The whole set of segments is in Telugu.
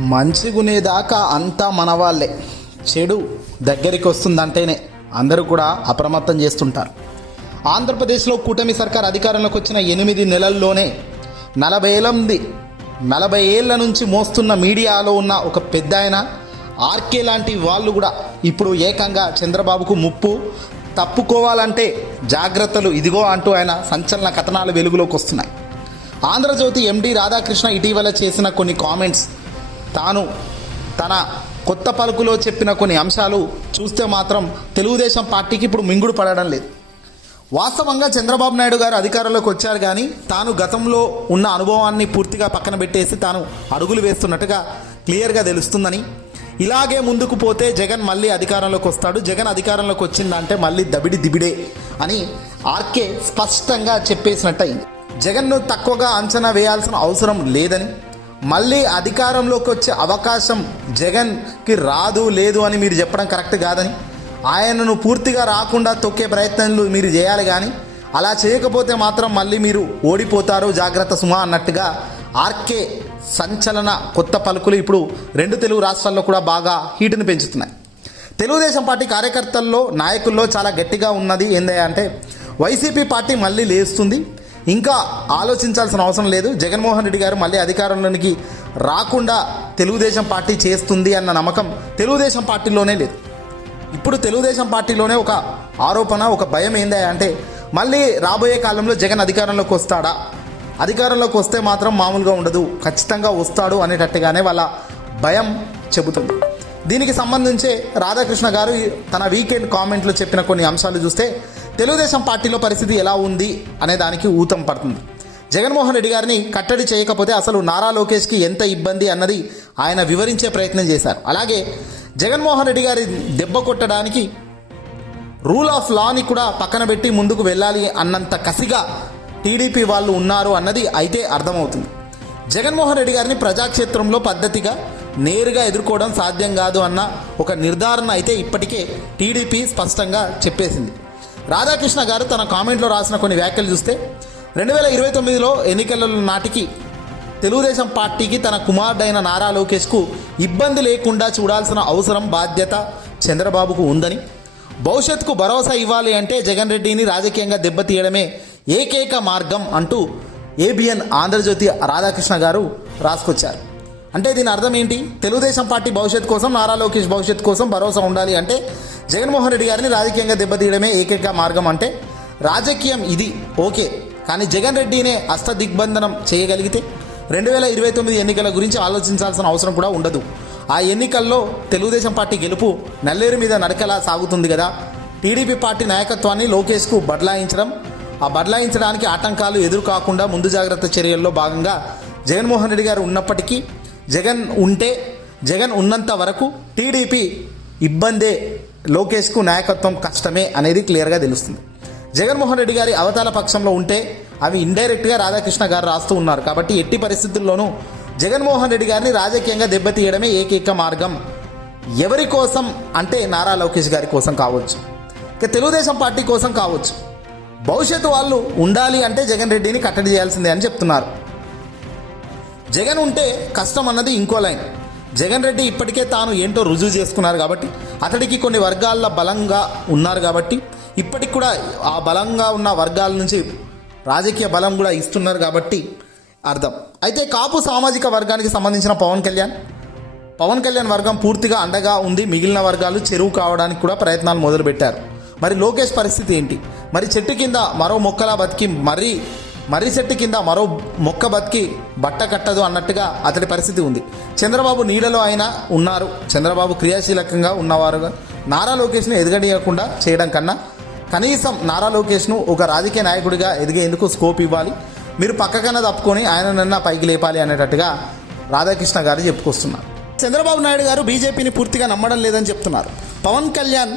మంచిగునేదాకా అంతా మన వాళ్ళే. చెడు దగ్గరికి వస్తుందంటేనే అందరూ కూడా అప్రమత్తం చేస్తుంటారు. ఆంధ్రప్రదేశ్లో కూటమి సర్కార్ అధికారంలోకి వచ్చిన ఎనిమిది నెలల్లోనే నలభై ఏళ్ళ మంది నలభై ఏళ్ళ నుంచి మోస్తున్న మీడియాలో ఉన్న ఒక పెద్ద ఆయన ఆర్కే లాంటి వాళ్ళు కూడా ఇప్పుడు ఏకంగా చంద్రబాబుకు ముప్పు. తప్పుకోవాలంటే జాగ్రత్తలు ఇదిగో అంటూ ఆయన సంచలన కథనాలు వెలుగులోకి వస్తున్నాయి. ఆంధ్రజ్యోతి ఎండి రాధాకృష్ణ ఇటీవల చేసిన కొన్ని కామెంట్స్ తాను తన కొత్త పలుకులో చెప్పిన కొన్ని అంశాలు చూస్తే మాత్రం తెలుగుదేశం పార్టీకి ఇప్పుడు మింగుడు పడడం లేదు. వాస్తవంగా చంద్రబాబు నాయుడు గారు అధికారంలోకి వచ్చారు కానీ తాను గతంలో ఉన్న అనుభవాన్ని పూర్తిగా పక్కన పెట్టేసి తాను అడుగులు వేస్తున్నట్టుగా క్లియర్గా తెలుస్తుందని. ఇలాగే ముందుకు పోతే జగన్ మళ్ళీ అధికారంలోకి వస్తాడు. జగన్ అధికారంలోకి వచ్చిందంటే మళ్ళీ దబిడి దిబిడే అని ఆర్కే స్పష్టంగా చెప్పేసినట్టయింది. జగన్ను తక్కువగా అంచనా వేయాల్సిన అవసరం లేదని మళ్ళీ అధికారంలోకి వచ్చే అవకాశం జగన్కి రాదు లేదు అని మీరు చెప్పడం కరెక్ట్ కాదని ఆయనను పూర్తిగా రాకుండా తొక్కే ప్రయత్నాలు మీరు చేయాలి కానీ అలా చేయకపోతే మాత్రం మళ్ళీ మీరు ఓడిపోతారు జాగ్రత్త సుమా అన్నట్టుగా ఆర్కే సంచలన కొత్త పలుకులు ఇప్పుడు రెండు తెలుగు రాష్ట్రాల్లో కూడా బాగా హీటును పెంచుతున్నాయి. తెలుగుదేశం పార్టీ కార్యకర్తల్లో నాయకుల్లో చాలా గట్టిగా ఉన్నది ఏందంటే వైసీపీ పార్టీ మళ్ళీ లేస్తుంది. ఇంకా ఆలోచించాల్సిన అవసరం లేదు. జగన్మోహన్ రెడ్డి గారు మళ్ళీ అధికారంలోనికి రాకుండా తెలుగుదేశం పార్టీ చేస్తుంది అన్న నమ్మకం తెలుగుదేశం పార్టీలోనే లేదు. ఇప్పుడు తెలుగుదేశం పార్టీలోనే ఒక ఆరోపణ ఒక భయం ఏందా అంటే మళ్ళీ రాబోయే కాలంలో జగన్ అధికారంలోకి వస్తాడా? అధికారంలోకి వస్తే మాత్రం మామూలుగా ఉండదు ఖచ్చితంగా వస్తాడు అనేటట్టుగానే వాళ్ళ భయం చెబుతుంది. దీనికి సంబంధించే రాధాకృష్ణ గారు తన వీకెండ్ కామెంట్లో చెప్పిన కొన్ని అంశాలు చూస్తే తెలుగుదేశం పార్టీలో పరిస్థితి ఎలా ఉంది అనే దానికి ఊతం పడుతుంది. జగన్మోహన్ రెడ్డి గారిని కట్టడి చేయకపోతే అసలు నారా లోకేష్కి ఎంత ఇబ్బంది అన్నది ఆయన వివరించే ప్రయత్నం చేశారు. అలాగే జగన్మోహన్ రెడ్డి గారి దెబ్బ కొట్టడానికి రూల్ ఆఫ్ లాని కూడా పక్కన పెట్టి ముందుకు వెళ్ళాలి అన్నంత కసిగా టీడీపీ వాళ్ళు ఉన్నారు అన్నది అయితే అర్థమవుతుంది. జగన్మోహన్ రెడ్డి గారిని ప్రజాక్షేత్రంలో పద్ధతిగా నేరుగా ఎదుర్కోవడం సాధ్యం కాదు అన్న ఒక నిర్ధారణ అయితే ఇప్పటికే టీడీపీ స్పష్టంగా చెప్పేసింది. రాధాకృష్ణ గారు తన కామెంట్లో రాసిన కొన్ని వ్యాఖ్యలు చూస్తే రెండు వేల ఇరవై తొమ్మిదిలో ఎన్నికల నాటికి తెలుగుదేశం పార్టీకి తన కుమారుడైన నారా లోకేష్కు ఇబ్బంది లేకుండా చూడాల్సిన అవసరం బాధ్యత చంద్రబాబుకు ఉందని భవిష్యత్తుకు భరోసా ఇవ్వాలి అంటే జగన్ రెడ్డిని రాజకీయంగా దెబ్బతీయడమే ఏకైక మార్గం అంటూ ఏబిఎన్ ఆంధ్రజ్యోతి రాధాకృష్ణ గారు రాసుకొచ్చారు. అంటే దీని అర్థం ఏంటి? తెలుగుదేశం పార్టీ భవిష్యత్తు కోసం నారా లోకేష్ భవిష్యత్తు కోసం భరోసా ఉండాలి అంటే జగన్మోహన్ రెడ్డి గారిని రాజకీయంగా దెబ్బతీయడమే ఏకైక మార్గం అంటే రాజకీయం ఇది ఓకే. కానీ జగన్ రెడ్డినే అస్త దిగ్బంధనం చేయగలిగితే రెండు వేల ఇరవై తొమ్మిది ఎన్నికల గురించి ఆలోచించాల్సిన అవసరం కూడా ఉండదు. ఆ ఎన్నికల్లో తెలుగుదేశం పార్టీ గెలుపు నల్లేరు మీద నడకలా సాగుతుంది కదా. టీడీపీ పార్టీ నాయకత్వాన్ని లోకేష్కు బదలాయించడం ఆ బదలాయించడానికి ఆటంకాలు ఎదురు కాకుండా ముందు జాగ్రత్త చర్యల్లో భాగంగా జగన్మోహన్ రెడ్డి గారు ఉన్నప్పటికీ జగన్ ఉంటే జగన్ ఉన్నంత వరకు టీడీపీ ఇబ్బందే. లోకేష్కు నాయకత్వం కష్టమే అనేది క్లియర్గా తెలుస్తుంది. జగన్మోహన్ రెడ్డి గారి అవతాల పక్షంలో ఉంటే అవి ఇండైరెక్ట్గా రాధాకృష్ణ గారు రాస్తూ ఉన్నారు. కాబట్టి ఎట్టి పరిస్థితుల్లోనూ జగన్మోహన్ రెడ్డి గారిని రాజకీయంగా దెబ్బతీయడమే ఏకైక మార్గం ఎవరి కోసం అంటే నారా లోకేష్ గారి కోసం కావచ్చు ఇక తెలుగుదేశం పార్టీ కోసం కావచ్చు. భవిష్యత్తు వాళ్ళు ఉండాలి అంటే జగన్ రెడ్డిని కట్టడి చేయాల్సిందే అని చెప్తున్నారు. జగన్ ఉంటే కష్టం అన్నది ఇంకో లైన్. జగన్ రెడ్డి ఇప్పటికే తాను ఏంటో రుజువు చేసుకున్నారు కాబట్టి అతడికి కొన్ని వర్గాల్లో బలంగా ఉన్నారు కాబట్టి ఇప్పటికి కూడా ఆ బలంగా ఉన్న వర్గాల నుంచి రాజకీయ బలం కూడా ఇస్తున్నారు కాబట్టి అర్థం. అయితే కాపు సామాజిక వర్గానికి సంబంధించిన పవన్ కళ్యాణ్ పవన్ కళ్యాణ్ వర్గం పూర్తిగా అండగా ఉంది మిగిలిన వర్గాలు చెరువు కావడానికి కూడా ప్రయత్నాలు మొదలుపెట్టారు. మరి లోకేష్ పరిస్థితి ఏంటి? మరి చెట్టు కింద మరో మొక్కలా బతికి మరీ మర్రి చెట్టు కింద మరో మొక్క బతికి బట్ట కట్టదు అన్నట్టుగా అతడి పరిస్థితి ఉంది. చంద్రబాబు నీడలో అయినా ఉన్నారు. చంద్రబాబు క్రియాశీలకంగా ఉన్నవారుగా నారా లోకేష్ను ఎదగనీయకుండా చేయడం కన్నా కనీసం నారా లోకేష్ను ఒక రాజకీయ నాయకుడిగా ఎదిగేందుకు స్కోప్ ఇవ్వాలి. మీరు పక్కకన్నా తప్పుకొని ఆయననన్నా పైకి లేపాలి అనేటట్టుగా రాధాకృష్ణ గారు చెప్పుకొస్తున్నారు. చంద్రబాబు నాయుడు గారు బీజేపీని పూర్తిగా నమ్మడం లేదని చెప్తున్నారు. పవన్ కళ్యాణ్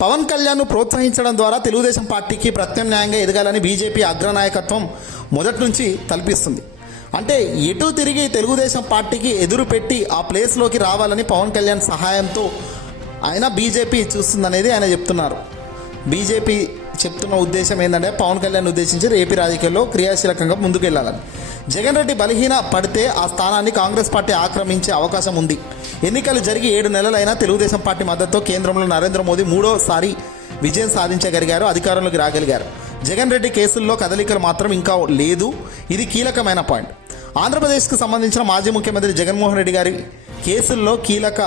పవన్ కళ్యాణ్ను ప్రోత్సహించడం ద్వారా తెలుగుదేశం పార్టీకి ప్రత్యామ్నాయంగా ఎదగాలని బీజేపీ అగ్రనాయకత్వం మొదటి నుంచి తలపిస్తుంది. అంటే ఎటు తిరిగి తెలుగుదేశం పార్టీకి ఎదురు పెట్టి ఆ ప్లేస్లోకి రావాలని పవన్ కళ్యాణ్ సహాయంతో ఆయన బీజేపీ చూస్తుందనేది ఆయన చెప్తున్నారు. బీజేపీ చెప్తున్న ఉద్దేశం ఏంటంటే పవన్ కళ్యాణ్ ఉద్దేశించి ఏపీ రాజకీయాల్లో క్రియాశీలకంగా ముందుకెళ్ళాలని. జగన్ రెడ్డి బలహీన పడితే ఆ స్థానాన్ని కాంగ్రెస్ పార్టీ ఆక్రమించే అవకాశం ఉంది. ఎన్నికలు జరిగి ఏడు నెలలైనా తెలుగుదేశం పార్టీ మద్దతుతో కేంద్రంలో నరేంద్ర మోదీ మూడోసారి విజయం సాధించగలిగారు అధికారంలోకి రాగలిగారు. జగన్ రెడ్డి కేసుల్లో కదలికలు మాత్రం ఇంకా లేదు. ఇది కీలకమైన పాయింట్. ఆంధ్రప్రదేశ్కు సంబంధించిన మాజీ ముఖ్యమంత్రి జగన్మోహన్ రెడ్డి గారి కేసుల్లో కీలక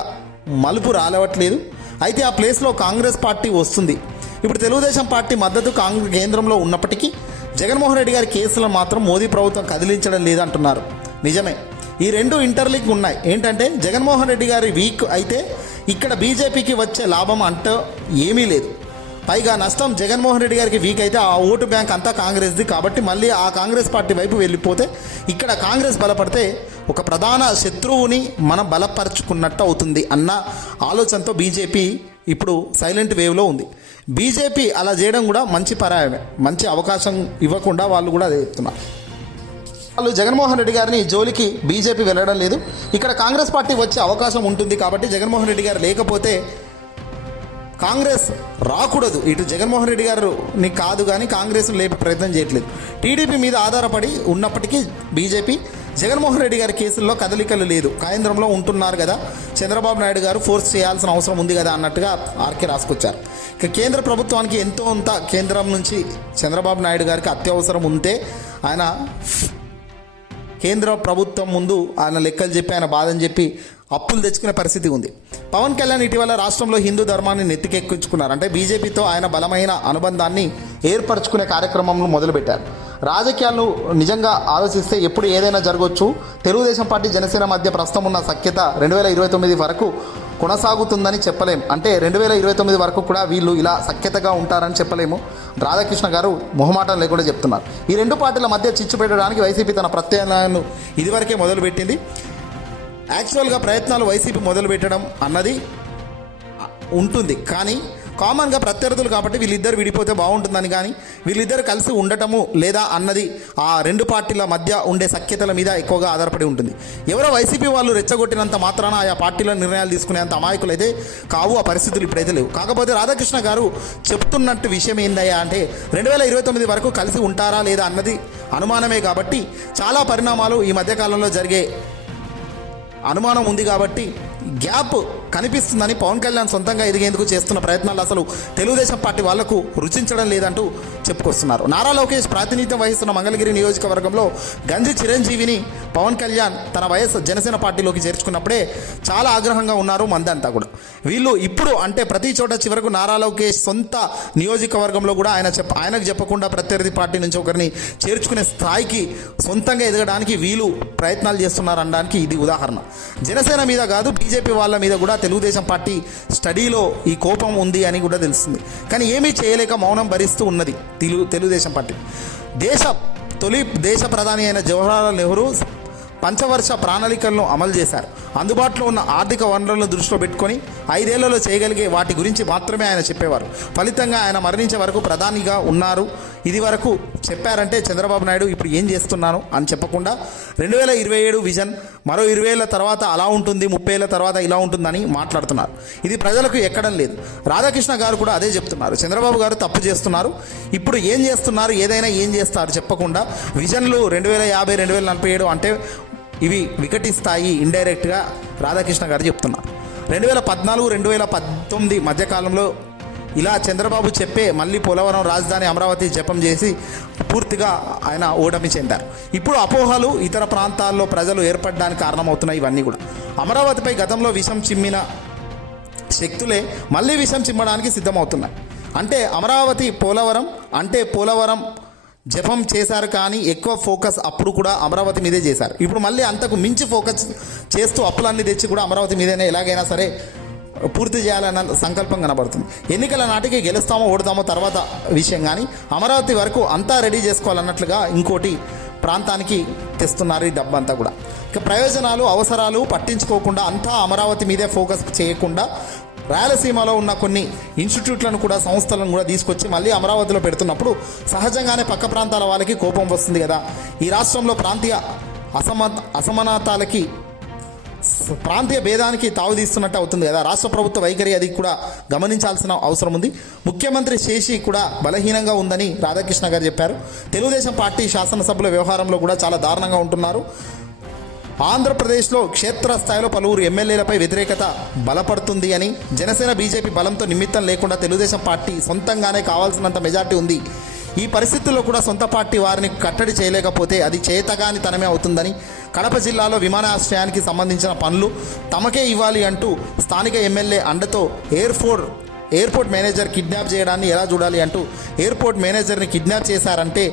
మలుపు రాలవట్లేదు. అయితే ఆ ప్లేస్లో కాంగ్రెస్ పార్టీ వస్తుంది. ఇప్పుడు తెలుగుదేశం పార్టీ మద్దతు కాంగ్రెస్ కేంద్రంలో ఉన్నప్పటికీ జగన్మోహన్ రెడ్డి గారి కేసులను మాత్రం మోదీ ప్రభుత్వం కదిలించడం లేదంటున్నారు. నిజమే. ఈ రెండు ఇంటర్లింక్ ఉన్నాయి. ఏంటంటే జగన్మోహన్ రెడ్డి గారి వీక్ అయితే ఇక్కడ బీజేపీకి వచ్చే లాభం అంటూ ఏమీ లేదు. పైగా నష్టం జగన్మోహన్ రెడ్డి గారికి వీక్ అయితే ఆ ఓటు బ్యాంక్ అంతా కాంగ్రెస్ది కాబట్టి మళ్ళీ ఆ కాంగ్రెస్ పార్టీ వైపు వెళ్ళిపోతే ఇక్కడ కాంగ్రెస్ బలపడితే ఒక ప్రధాన శత్రువుని మనం బలపరుచుకున్నట్టు అవుతుంది అన్న ఆలోచనతో బీజేపీ ఇప్పుడు సైలెంట్ వేవ్లో ఉంది. బీజేపీ అలా చేయడం కూడా మంచి పరాయమే. మంచి అవకాశం ఇవ్వకుండా వాళ్ళు కూడా అదే చెప్తున్నారు. వాళ్ళు జగన్మోహన్ రెడ్డి గారిని జోలికి బీజేపీ వెళ్ళడం లేదు. ఇక్కడ కాంగ్రెస్ పార్టీ వచ్చే అవకాశం ఉంటుంది కాబట్టి జగన్మోహన్ రెడ్డి గారు లేకపోతే కాంగ్రెస్ రాకూడదు. ఇటు జగన్మోహన్ రెడ్డి గారిని కాదు కానీ కాంగ్రెస్ లేపే ప్రయత్నం చేయట్లేదు. టీడీపీ మీద ఆధారపడి ఉన్నప్పటికీ బీజేపీ జగన్మోహన్ రెడ్డి గారి కేసుల్లో కదలికలు లేదు. కేంద్రంలో ఉంటున్నారు కదా. చంద్రబాబు నాయుడు గారు ఫోర్స్ చేయాల్సిన అవసరం ఉంది కదా అన్నట్టుగా ఆర్కే రాసుకొచ్చారు. ఇక కేంద్ర ప్రభుత్వానికి ఎంతో అంత కేంద్రం నుంచి చంద్రబాబు నాయుడు గారికి అత్యవసరం ఉంటే ఆయన కేంద్ర ప్రభుత్వం ముందు ఆయన లెక్కలు చెప్పి ఆయన బాధని చెప్పి అప్పులు తెచ్చుకునే పరిస్థితి ఉంది. పవన్ కళ్యాణ్ ఇటీవల రాష్ట్రంలో హిందూ ధర్మాన్ని నెత్తికెక్కించుకున్నారు. అంటే బీజేపీతో ఆయన బలమైన అనుబంధాన్ని ఏర్పరచుకునే కార్యక్రమంలో మొదలుపెట్టారు. రాజకీయాలు నిజంగా ఆలోచిస్తే ఎప్పుడు ఏదైనా జరగవచ్చు తెలుగుదేశం పార్టీ జనసేన మధ్య ప్రస్తుతం ఉన్న సఖ్యత రెండు వేల ఇరవై తొమ్మిది వరకు కొనసాగుతుందని చెప్పలేం. అంటే రెండు వేల ఇరవై తొమ్మిది వరకు కూడా వీళ్ళు ఇలా సఖ్యతగా ఉంటారని చెప్పలేము. రాధాకృష్ణ గారు మొహమాటం లేకుండా చెప్తున్నారు. ఈ రెండు పార్టీల మధ్య చిచ్చు పెట్టడానికి వైసీపీ తన ప్రత్యామ్నాయాలను ఇదివరకే మొదలుపెట్టింది. యాక్చువల్గా ప్రయత్నాలు వైసీపీ మొదలుపెట్టడం అన్నది ఉంటుంది. కానీ కామన్గా ప్రత్యర్థులు కాబట్టి వీళ్ళిద్దరు విడిపోతే బాగుంటుందని కానీ వీళ్ళిద్దరు కలిసి ఉండటము లేదా అన్నది ఆ రెండు పార్టీల మధ్య ఉండే సఖ్యతల మీద ఎక్కువగా ఆధారపడి ఉంటుంది. ఎవరో వైసీపీ వాళ్ళు రెచ్చగొట్టినంత మాత్రాన ఆయా పార్టీల నిర్ణయాలు తీసుకునేంత అమాయకులు అయితే కావు ఆ పరిస్థితులు ఇప్పుడైతే లేవు. కాకపోతే రాధాకృష్ణ గారు చెప్తున్నట్టు విషయం ఏందయ్యా అంటే రెండు వేల ఇరవై తొమ్మిది వరకు కలిసి ఉంటారా లేదా అన్నది అనుమానమే కాబట్టి చాలా పరిణామాలు ఈ మధ్యకాలంలో జరిగే అనుమానం ఉంది కాబట్టి గ్యాప్ కనిపిస్తుందని పవన్ కళ్యాణ్ సొంతంగా ఎదిగేందుకు చేస్తున్న ప్రయత్నాలు అసలు తెలుగుదేశం పార్టీ వాళ్ళకు రుచించడం లేదంటూ చెప్పుకొస్తున్నారు. నారా లోకేష్ ప్రాతినిధ్యం వహిస్తున్న మంగళగిరి నియోజకవర్గంలో గంజి చిరంజీవిని పవన్ కళ్యాణ్ తన వయసు జనసేన పార్టీలోకి చేర్చుకున్నప్పుడే చాలా ఆగ్రహంగా ఉన్నారు మందంతా కూడా. వీళ్ళు ఇప్పుడు అంటే ప్రతి చోట చివరకు నారా లోకేష్ సొంత నియోజకవర్గంలో కూడా ఆయన చెప్ప ఆయనకు చెప్పకుండా ప్రత్యర్థి పార్టీ నుంచి ఒకరిని చేర్చుకునే స్థాయికి సొంతంగా ఎదగడానికి వీళ్ళు ప్రయత్నాలు చేస్తున్నారు అనడానికి ఇది ఉదాహరణ. జనసేన మీద కాదు బీజేపీ వాళ్ళ మీద కూడా తెలుగుదేశం పార్టీ స్టడీలో ఈ కోపం ఉంది అని కూడా తెలుస్తుంది. కానీ ఏమీ చేయలేక మౌనం భరిస్తూ ఉన్నది తెలుగు తెలుగుదేశం పార్టీ. దేశ తొలి దేశ ప్రధాని అయిన జవహర్లాల్ నెహ్రూ పంచవర్ష ప్రణాళికలను అమలు చేశారు. అందుబాటులో ఉన్న ఆర్థిక వనరులను దృష్టిలో పెట్టుకొని ఐదేళ్ళలో చేయగలిగే వాటి గురించి మాత్రమే ఆయన చెప్పేవారు. ఫలితంగా ఆయన మరణించే వరకు ప్రధానిగా ఉన్నారు. ఇది వరకు చెప్పారంటే చంద్రబాబు నాయుడు ఇప్పుడు ఏం చేస్తున్నాను అని చెప్పకుండా రెండు వేల ఇరవై ఏడు విజన్ మరో ఇరవై ఏళ్ళ తర్వాత అలా ఉంటుంది ముప్పై ఏళ్ళ తర్వాత ఇలా ఉంటుందని మాట్లాడుతున్నారు. ఇది ప్రజలకు ఎక్కడం లేదు. రాధాకృష్ణ గారు కూడా అదే చెప్తున్నారు. చంద్రబాబు గారు తప్పు చేస్తున్నారు. ఇప్పుడు ఏం చేస్తున్నారు ఏదైనా ఏం చేస్తారు చెప్పకుండా విజన్లు రెండు వేల యాభై రెండు వేల నలభై ఏడు అంటే ఇవి వికటిస్తాయి ఇండైరెక్ట్గా రాధాకృష్ణ గారు చెప్తున్నారు రెండు వేల పద్నాలుగు రెండు వేల పంతొమ్మిది మధ్యకాలంలో ఇలా చంద్రబాబు చెప్పే మళ్ళీ పోలవరం రాజధాని అమరావతి జపం చేసి పూర్తిగా ఆయన ఓటమి చెందారు. ఇప్పుడు అపోహలు ఇతర ప్రాంతాల్లో ప్రజలు ఏర్పడడానికి కారణమవుతున్నాయి ఇవన్నీ కూడా. అమరావతిపై గతంలో విషం చిమ్మిన శక్తులే మళ్ళీ విషం చిమ్మడానికి సిద్ధమవుతున్నాయి. అంటే అమరావతి పోలవరం అంటే పోలవరం జపం చేశారు కానీ ఎక్కువ ఫోకస్ అప్పుడు కూడా అమరావతి మీదే చేశారు. ఇప్పుడు మళ్ళీ అంతకు మించి ఫోకస్ చేస్తూ అప్పులన్నీ తెచ్చి కూడా అమరావతి మీదనే ఎలాగైనా సరే పూర్తి చేయాలన్న సంకల్పం కనబడుతుంది. ఎన్నికల నాటికి గెలుస్తామో ఓడతామో తర్వాత విషయం కానీ అమరావతి వరకు అంతా రెడీ చేసుకోవాలన్నట్లుగా ఇంకోటి ప్రాంతానికి తెస్తున్నారు ఈ డబ్బంతా కూడా. ఇక ప్రయోజనాలు అవసరాలు పట్టించుకోకుండా అంతా అమరావతి మీదే ఫోకస్ చేయకుండా రాయలసీమలో ఉన్న కొన్ని ఇన్స్టిట్యూట్లను కూడా సంస్థలను కూడా తీసుకొచ్చి మళ్ళీ అమరావతిలో పెడుతున్నప్పుడు సహజంగానే పక్క ప్రాంతాల వాళ్ళకి కోపం వస్తుంది కదా. ఈ రాష్ట్రంలో ప్రాంతీయ అసమ అసమానతాలకి ప్రాంతీయ భేదానికి తావుదీస్తున్నట్టు అవుతుంది కదా. రాష్ట్ర ప్రభుత్వ వైఖరి అది కూడా గమనించాల్సిన అవసరం ఉంది. ముఖ్యమంత్రి శేషి కూడా బలహీనంగా ఉందని రాధాకృష్ణ గారు చెప్పారు. తెలుగుదేశం పార్టీ శాసనసభ్యుల వ్యవహారంలో కూడా చాలా దారుణంగా ఉంటున్నారు. ఆంధ్రప్రదేశ్లో క్షేత్రస్థాయిలో పలువురు ఎమ్మెల్యేలపై వ్యతిరేకత బలపడుతుంది అని జనసేన బీజేపీ బలంతో నిమిత్తం లేకుండా తెలుగుదేశం పార్టీ సొంతంగానే కావాల్సినంత మెజార్టీ ఉంది. ఈ పరిస్థితుల్లో కూడా సొంత పార్టీ వారిని కట్టడి చేయలేకపోతే అది చేతగాని తనమే అవుతుందని కడప జిల్లాలో విమానాశ్రయానికి సంబంధించిన పనులు తమకే ఇవ్వాలి అంటూ స్థానిక ఎమ్మెల్యే అండతో ఎయిర్ఫోర్ ఎయిర్పోర్ట్ మేనేజర్ కిడ్నాప్ చేయడాన్ని ఎలా చూడాలి అంటూ ఎయిర్పోర్ట్ మేనేజర్ని కిడ్నాప్ చేశారంటే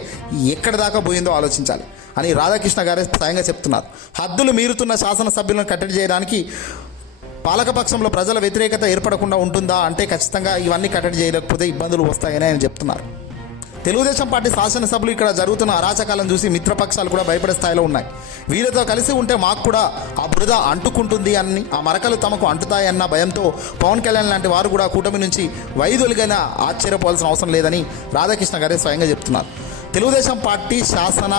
ఎక్కడ దాకా పోయిందో ఆలోచించాలి. అని రాధాకృష్ణ గారే స్వయంగా చెప్తున్నారు. హద్దులు మీరుతున్న శాసనసభ్యులను కట్టడి చేయడానికి పాలకపక్షంలో ప్రజల వ్యతిరేకత ఏర్పడకుండా ఉంటుందా అంటే ఖచ్చితంగా ఇవన్నీ కట్టడి చేయలేకపోతే ఇబ్బందులు వస్తాయని ఆయన చెప్తున్నారు. తెలుగుదేశం పార్టీ శాసనసభలు ఇక్కడ జరుగుతున్న అరాచకాలను చూసి మిత్రపక్షాలు కూడా భయపడే స్థాయిలో ఉన్నాయి. వీరితో కలిసి ఉంటే మాకు కూడా ఆ బురద అంటుకుంటుంది అని ఆ మరకలు తమకు అంటుతాయన్న భయంతో పవన్ కళ్యాణ్ లాంటి వారు కూడా కూటమి నుంచి వైదొలిగైన ఆశ్చర్యపోవాల్సిన అవసరం లేదని రాధాకృష్ణ గారే స్వయంగా చెప్తున్నారు. తెలుగుదేశం పార్టీ శాసన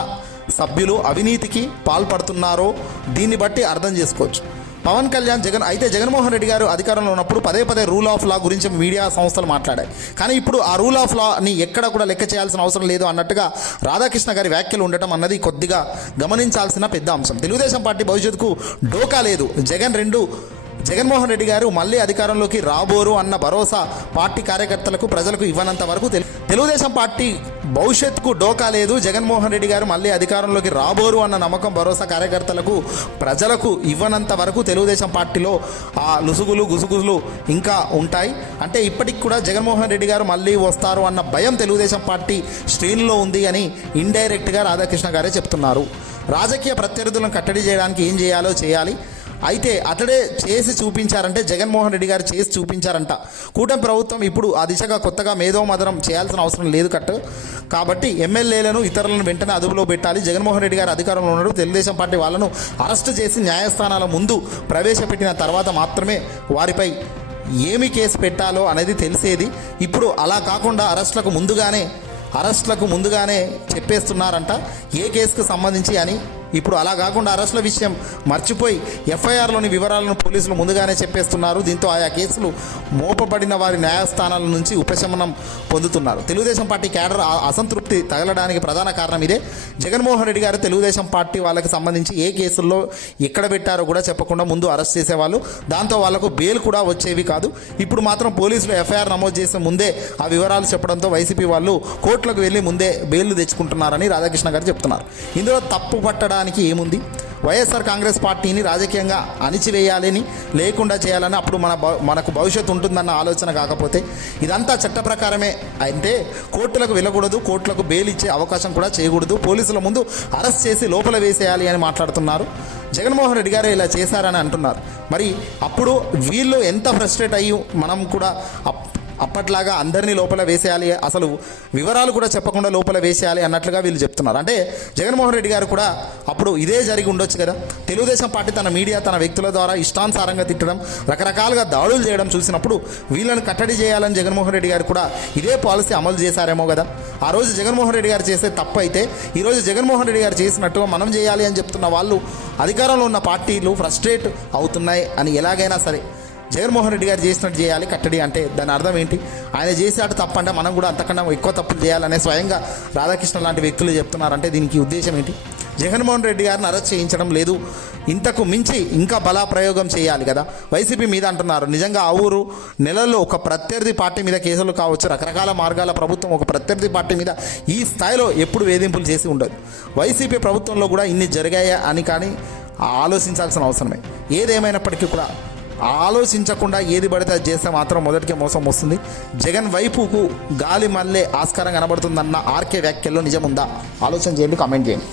సభ్యులు అవినీతికి పాల్పడుతున్నారో దీన్ని బట్టి అర్థం చేసుకోవచ్చు. పవన్ కళ్యాణ్ జగన్ అయితే జగన్మోహన్ రెడ్డి గారు అధికారంలో ఉన్నప్పుడు పదే పదే రూల్ ఆఫ్ లా గురించి మీడియా సంస్థలు మాట్లాడాయి. కానీ ఇప్పుడు ఆ రూల్ ఆఫ్ లాని ఎక్కడ కూడా లెక్క చేయాల్సిన అవసరం లేదు అన్నట్టుగా రాధాకృష్ణ గారి వ్యాఖ్యలు ఉండటం అన్నది కొద్దిగా గమనించాల్సిన పెద్ద అంశం. తెలుగుదేశం పార్టీ భవిష్యత్తుకు డోకా లేదు. జగన్ రెండు జగన్మోహన్ రెడ్డి గారు మళ్ళీ అధికారంలోకి రాబోరు అన్న భరోసా పార్టీ కార్యకర్తలకు ప్రజలకు ఇవ్వనంత వరకు తెలు- తెలుగుదేశం పార్టీ భవిష్యత్తుకు డోకా లేదు. జగన్మోహన్ రెడ్డి గారు మళ్ళీ అధికారంలోకి రాబోరు అన్న నమ్మకం భరోసా కార్యకర్తలకు ప్రజలకు ఇవ్వనంత వరకు తెలుగుదేశం పార్టీలో ఆ లుసుగులు గుసుగులు ఇంకా ఉంటాయి. అంటే ఇప్పటికి కూడా జగన్మోహన్ రెడ్డి గారు మళ్ళీ వస్తారు అన్న భయం తెలుగుదేశం పార్టీ శ్రేణిలో ఉంది అని ఇండైరెక్ట్గా రాధాకృష్ణ గారే చెప్తున్నారు. రాజకీయ ప్రత్యర్థులను కట్టడి చేయడానికి ఏం చేయాలో చేయాలి. అయితే అతడే చేసి చూపించారంటే జగన్మోహన్ రెడ్డి గారు చేసి చూపించారంట. కూటమి ప్రభుత్వం ఇప్పుడు ఆ దిశగా కొత్తగా మేధోమదనం చేయాల్సిన అవసరం లేదు కట్టు. కాబట్టి ఎమ్మెల్యేలను ఇతరులను వెంటనే అదుపులో పెట్టాలి. జగన్మోహన్ రెడ్డి గారు అధికారంలో ఉన్నాడు. తెలుగుదేశం పార్టీ వాళ్ళను అరెస్టు చేసి న్యాయస్థానాల ముందు ప్రవేశపెట్టిన తర్వాత మాత్రమే వారిపై ఏమి కేసు పెట్టాలో అనేది తెలిసేది. ఇప్పుడు అలా కాకుండా అరెస్టులకు ముందుగానే అరెస్టులకు ముందుగానే చెప్పేస్తున్నారంట. ఏ కేసుకు సంబంధించి అని ఇప్పుడు అలా కాకుండా అరెస్టుల విషయం మర్చిపోయి ఎఫ్ఐఆర్లోని వివరాలను పోలీసులు ముందుగానే చెప్పేస్తున్నారు. దీంతో ఆయా కేసులు మోపబడిన వారి న్యాయస్థానాల నుంచి ఉపశమనం పొందుతున్నారు. తెలుగుదేశం పార్టీ కేడర్ అసంతృప్తి తగలడానికి ప్రధాన కారణం ఇదే. జగన్మోహన్ రెడ్డి గారు తెలుగుదేశం పార్టీ వాళ్ళకి సంబంధించి ఏ కేసుల్లో ఎక్కడ పెట్టారో కూడా చెప్పకుండా ముందు అరెస్ట్ చేసేవాళ్ళు. దాంతో వాళ్ళకు బెయిల్ కూడా వచ్చేవి కాదు. ఇప్పుడు మాత్రం పోలీసులు ఎఫ్ఐఆర్ నమోదు చేసే ముందే ఆ వివరాలు చెప్పడంతో వైసీపీ వాళ్ళు కోర్టులకు వెళ్ళి ముందే బెయిల్ తెచ్చుకుంటున్నారని రాధాకృష్ణ గారు చెప్తున్నారు. ఇందులో తప్పు పట్టడానికి ఏముంది? వైఎస్ఆర్ కాంగ్రెస్ పార్టీని రాజకీయంగా అణిచివేయాలని లేకుండా చేయాలని అప్పుడు మన మనకు భవిష్యత్తు ఉంటుందన్న ఆలోచన కాకపోతే ఇదంతా చట్ట ప్రకారమే. అయితే కోర్టులకు వెళ్ళకూడదు కోర్టులకు బెయిల్ ఇచ్చే అవకాశం కూడా చేయకూడదు. పోలీసుల ముందు అరెస్ట్ చేసి లోపల వేసేయాలి అని మాట్లాడుతున్నారు. జగన్మోహన్ రెడ్డి గారు ఇలా చేశారని అంటున్నారు. మరి అప్పుడు వీళ్ళు ఎంత ఫ్రస్ట్రేట్ అయ్యి మనం కూడా అప్పట్లాగా అందరినీ లోపల వేసేయాలి. అసలు వివరాలు కూడా చెప్పకుండా లోపల వేసేయాలి అన్నట్లుగా వీళ్ళు చెప్తున్నారు. అంటే జగన్మోహన్ రెడ్డి గారు కూడా అప్పుడు ఇదే జరిగి ఉండొచ్చు కదా. తెలుగుదేశం పార్టీ తన మీడియా తన వ్యక్తుల ద్వారా ఇష్టానుసారంగా తిట్టడం రకరకాలుగా దాడులు చేయడం చూసినప్పుడు వీళ్ళని కట్టడి చేయాలని జగన్మోహన్ రెడ్డి గారు కూడా ఇదే పాలసీ అమలు చేశారేమో కదా. ఆ రోజు జగన్మోహన్ రెడ్డి గారు చేసే తప్పు అయితే ఈరోజు జగన్మోహన్ రెడ్డి గారు చేసినట్టుగా మనం చేయాలి అని చెప్తున్న వాళ్ళు అధికారంలో ఉన్న పార్టీలు ఫ్రస్ట్రేట్ అవుతున్నాయి అని ఎలాగైనా సరే జగన్మోహన్ రెడ్డి గారు చేసినట్టు చేయాలి కట్టడి అంటే దాని అర్థం ఏంటి? ఆయన చేసేట తప్పంటే మనం కూడా అంతకన్నా ఎక్కువ తప్పులు చేయాలనే స్వయంగా రాధాకృష్ణ లాంటి వ్యక్తులు చెప్తున్నారంటే దీనికి ఉద్దేశం ఏంటి? జగన్మోహన్ రెడ్డి గారిని అరెస్ట్ చేయించడం లేదు. ఇంతకు మించి ఇంకా బలా ప్రయోగం చేయాలి కదా. వైసీపీ మీద అంటున్నారు నిజంగా ఆ ఊరు నెలల్లో ఒక ప్రత్యర్థి పార్టీ మీద కేసులు కావచ్చు. రకరకాల మార్గాల ప్రభుత్వం ఒక ప్రత్యర్థి పార్టీ మీద ఈ స్థాయిలో ఎప్పుడు వేధింపులు చేసి ఉండదు. వైసీపీ ప్రభుత్వంలో కూడా ఇన్ని జరిగాయా అని కానీ ఆలోచించాల్సిన అవసరమే. ఏదేమైనప్పటికీ కూడా ఆలోచించకుండా ఏది పడితే అది చేస్తే మాత్రం మొదటికే మోసం వస్తుంది. జగన్ వైపుకు గాలి మళ్ళీ ఆస్కారం కనబడుతుందన్న ఆర్కే వ్యాఖ్యల్లో నిజముందా? ఆలోచన చేయండి కామెంట్ చేయండి.